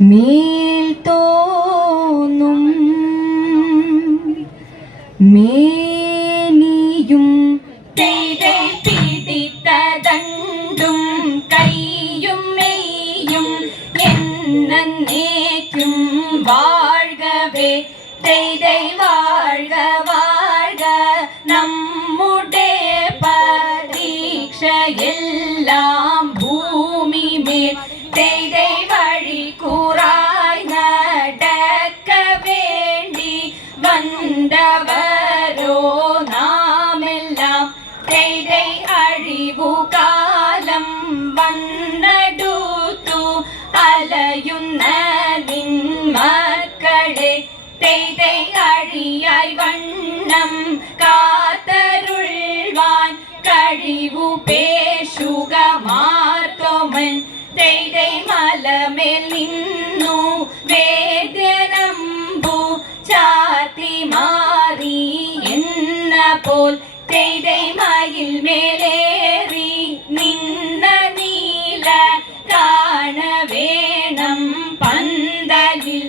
മേൽ തോന്നും മേനിയും പിടിത്തതണ്ടും കൈയും മെയ്യും എന്നേക്കും വാഴ്കവേ வாழ்க வாழ்க നമ്മുടെ പരീക്ഷ എല്ലാം ഭൂമി മേൽ വഴി കൂറായി നടക്ക വേണ്ടി വന്നവരോ നാമെല്ലാം അഴിവു കാലം വന്നടുത്തു അലയുന്ന നിൻ മക്കളെ അഴിയായി വണ്ണം കാത്തരുൾവാൻ കഴിവു പേശുക മാർത്തോമൻ മലമേൽ നിന്നു വേദനമ്പു ചാത്തി മാറി എന്ന പോൽ മയിൽ മേലേറി നിന്ന നീല കാണ വേണം പന്തലിൽ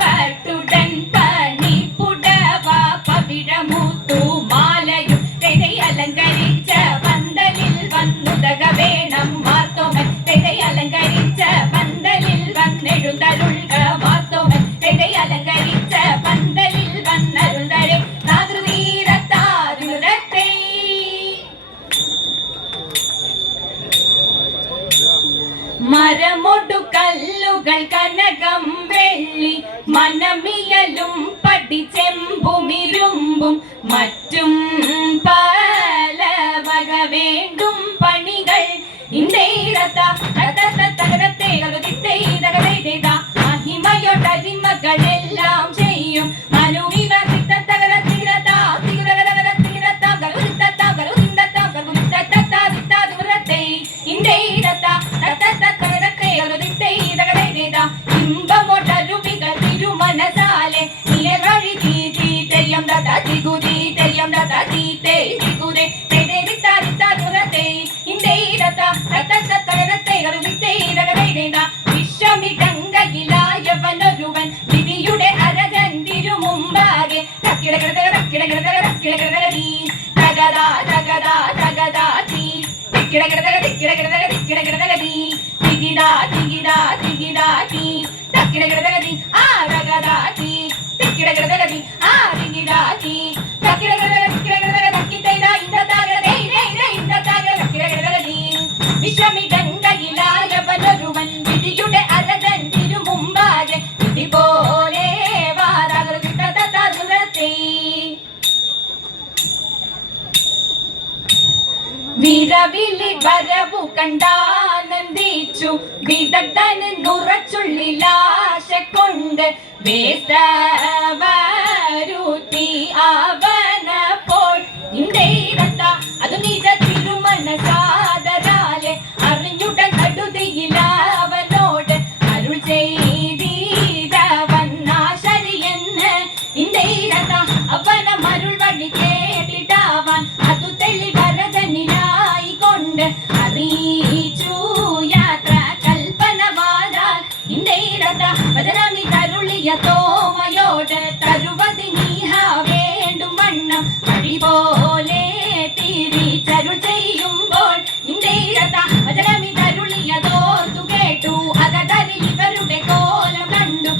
പട്ടുടൻ പണി പുടവ പവിഴമൂത്തു മാലയും അലങ്കരിച്ച പന്തലിൽ വന്നുതക വേണം മാർത്തോമൻ അലങ്കരിച്ച പന്തലിൽ വന്നെഴുന്നരുൾക മാർത്തോമൻ അലങ്കരിച്ച പന്തലിൽ വന്നരുൾതരെ നാഗൃതീരത്താരുരത്തെ മരമൊടു കല്ലുകൾ കനകം വെള്ളി മനമിയലും പടിച്ചെമ്പുമിരുമ്പും മറ്റും പല വക വേണ്ടും പണികൾ മഹിമയൊട്ടരിമകളെല്ലാം ചെയ്യും മനുവിവ ഇമ്പമൊട്ടരുവികൾ തിരുമനസാലെ നിലവഴി തീരം ദിഗുതി തെയ്യം തീത്തെ ദിഗുരെ വിശ്വമിടങ്കയിലായവനൊരുവൻ വിധിയുടെ അരജൻ തിരുമുമ്പാകെ വിശ്വമിടങ്കയിലായവനൊരുവൻ വിധിയുടെ അരജൻ തിരുമുമ്പാകെ വിധി പോലെ വിരവിലി വരവു കണ്ടാനന്ദിച്ചു വിദഗ്ധന് നുറച്ചുള്ളിലാശ കൊണ്ട് വേസ്തവരുത്തി അവനപ്പോൾ ഇന്ത്യയിരത്ത അതു നിജ തിരുമനസാദരാലെ അറിഞ്ഞുടൻ കടുതിയിലവനോട് അരുൾ ചെയ്തീരവന്നാശരിയെന്ന് ഇന്ത്യയിരത്ത അവന മരുൾ വഴി കേട്ടിട്ടാവാൻ അതു തെളിവരജനിലായി കൊണ്ട് അറിയിച്ചു യാത്ര കൽപ്പനവാദാൽ ഇന്ത്യയിരത്ത വചനമി തരുളിയ തോമയോട് തരുവതിനീഹ വേണ്ടും വണ്ണം വഴി പോലെ തിരിച്ചരുൾ ചെയ്യുമ്പോൾ ഇന്ത്യയിരത്ത വചനമി തരുളിയതോർത്തു കേട്ടു അകതരിൽ ഇവരുടെ കോലം കണ്ടു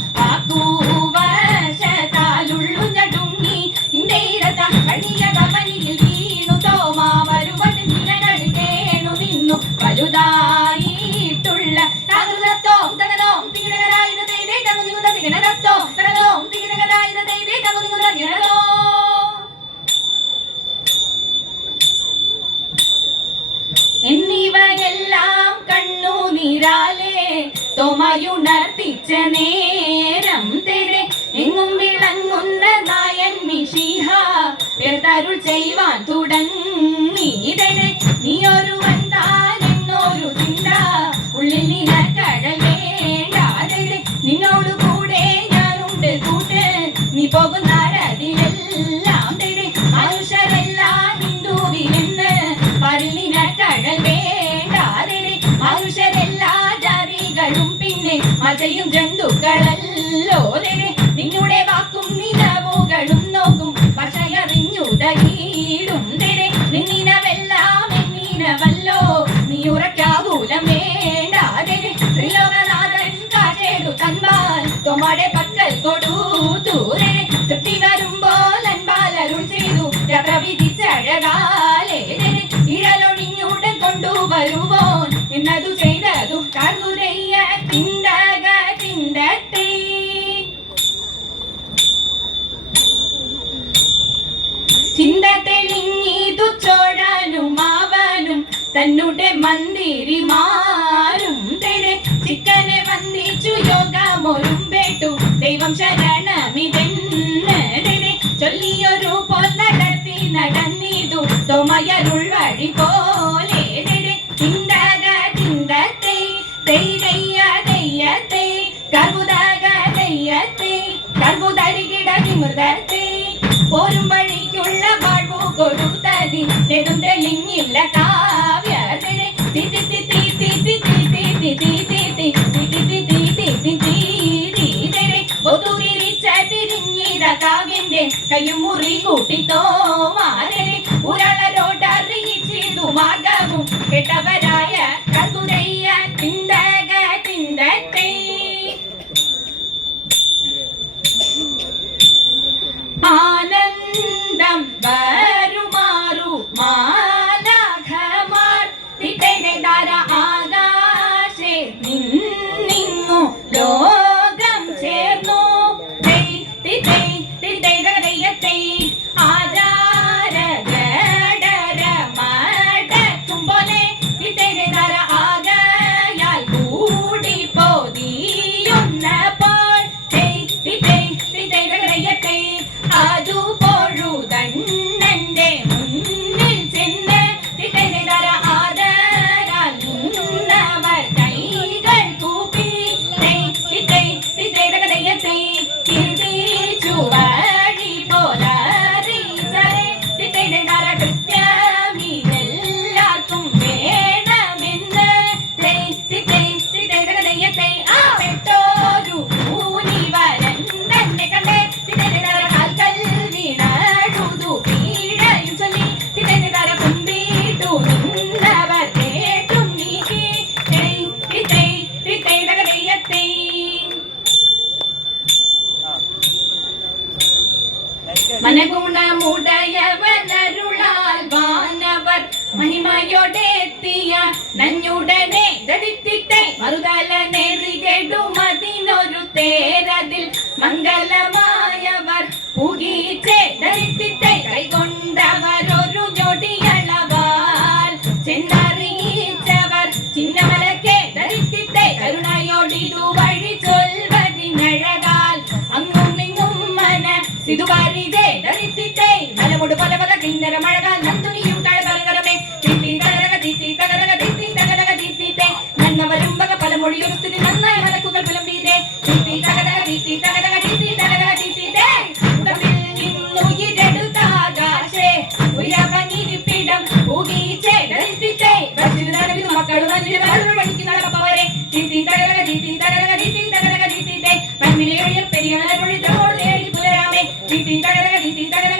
ആക്കുവശത്താലുള്ളു ഞടുങ്ങി ഇന്ത്യയിരത്ത കണിയകവനിൽ വീണു തോമ വരുവതിൽ നിലനടുക്കേണു നിന്നു വലുതായിട്ടുള്ള തകൃതത്തോം തകരോം തികിടകരായത് ദൈവേ തങ്ങു നിങ്ങുത തികിടകത്തോം തകരോം തികിടകരായത് ദൈവേ തങ്ങു നിങ്ങുത തികിടകോ എന്നിവയെല്ലാം കണ്ണുനീരാലെ തോമയുണർത്തിച്ച നേരം തെരെ എങ്ങും വിളങ്ങുന്ന നായൻ മിശിഹ പേർത്തരുൾ ചെയ്യുവാൻ തുടങ്ങിയിടനെ നീ ഒരുവൻ താൻ എന്നൊരു ചിന്ത ഉള്ളിൽ നിനക്കഴൽ വേണ്ടാതെ നിന്നോടു കൂടെ ഞാൻ മഴയും ജന്തുക്കളല്ലോ നിങ്ങളുടെ വാക്കും നിലവുകളും നോക്കും പക്ഷയറിഞ്ഞുടകീടും നിന്നിനവെല്ലാം എന്നിനവല്ലോ നീ ഉറക്കാകൂലം വേണ്ടാതെ ത്രിലോകനാഥൻ കാശേടു തന്മാൽ തൊമാടെ പക്കൽ കൊടുത്തൂരെ തൃപ്തി വരുമ്പോൾ അൻപാലരുൾ ചെയ്തു യാത്ര വിധിച്ചഴകാലേ ഇഴലൊഴിഞ്ഞൂടെ കൊണ്ടുവരുവോൻ എന്നതു ചെയ്തതു കർന്നുരയ്യ തിണ്ടക തിണ്ടത്തെ ചിന്ത തെളിഞ്ഞിതു ചോഴനും അവനും തന്നുടെ മന്ദിരിമാരും ചിക്കനെ വന്ദിച്ചു യോഗമൊരുമ്പേട്ടു ദൈവം ശരണമിതെന്ന് ചൊല്ലിയൊരു പോൽ നടത്തി നടന്നിതു തോമയരുൾ വഴി പോലെ തിണ്ടക തിണ്ടത്തെ തെയ്യത്തെ കർബുദക തെയ്യത്തെ കർബുദരികിട വിമൃതത്തെ പോരും വഴിക്കുള്ള വാഴ്വു കൊടുത്തതിലും തെളിഞ്ഞില്ല കാവ്യത്തിനെ തിരിഞ്ഞിത കാവ്യന്റെ കയ്യും മുറി കൂട്ടിത്തോമാരെ ഒരാളരോടറിയിച്ചിതു മാർഗവും കേട്ടവരായ കർത്തുരയ്യ തിണ്ടക തിണ്ടത്തെ ആനന്ദം വരുമാറു മാലാഖമാർ തിട്ടേതാര ആകാശേ നിന്നു ലോകം ചേർന്നു ആചാര ഗഡര മടക്കും പോലെ തിട്ടേതാര ആകയാൽ കൂടി പോതിയുന്നപ്പോൾ അതുപോഴുതണ്ണന്റെ മുന്നിൽ ചെന്ന് തിട്ടേതാര ആദരാൽ നിന്നവർ കൈകൾ കൂപ്പി കീർത്തിച്ചു വഴി പോലറിയിച്ചേ തിട്ടേതാര കൃത്യമിതെല്ലാവർക്കും വേണമെന്ന് ആ പെട്ടോരു ഊനിവരൻ തന്നെ കണ്ടേ കാൽക്കൽ വീണഴുതു പീഴയും ചൊല്ലി തിട്ടേതാര കുമ്പിട്ടു നിന്നവർ കേട്ടും നീക്കി തിട്ടേതകതയത്തെ മനഗുണമുടയവനരുളാൽ വാനവർ മഹിമയോടെത്തിയ നഞ്ഞുടനെ ദരിത്തിത്തെ മറുതല നേറികെടുമതിനൊരു തേരതിൽ മംഗലമായവർ പുകീച്ചെ ദരിത്തിത്തെ കൈകൊണ്ടവരൊരു ഞൊടിയളവാൽ ചെന്നറിയിച്ചവർ ചിന്നമലക്കെ ദരിത്തിത്തെ കരുണയോടിതു വഴി ചൊൽവതിനഴകാൽ അങ്ങും ഇങ്ങും മനസ്സിതുവരിതേ ദരിത്തിത്തെ മലമുട് പല പല കിന്നര മഴകാൽ നന്ദുനിയും കഴകരമേ തിത്തി തകരക തിത്തി തകരക തിത്തി തകരക തിത്തിത്തെ നന്നവരും വക പല മൊഴിയൊരുത്തിന് നന്നായ മലക്കുകൾ പുലമ്പീതേ തിത്തി തകരക തിത്തി തകരക തിത്തി തകരക തിത്തിത്തെ ഉടമ്പിൽ നിന്നുയിരെടുത്താകാശേ ഉയവനിരിപ്പിടം ഊകീച്ചേ ദരിത്തിത്തെ വച്ചിരുതാനവിധു മക്കളും അതിന് പഠിക്കുന്ന പപ്പവരെ തിത്തി തകരക തിത്തി തകരക തിത്തി തകരക തിത്തിത്തെ പന്മിനെ പെരിയാളൊഴി തമോട് നേടി പുലരാമേ തിത്തി തകരക തിത്തി തകരക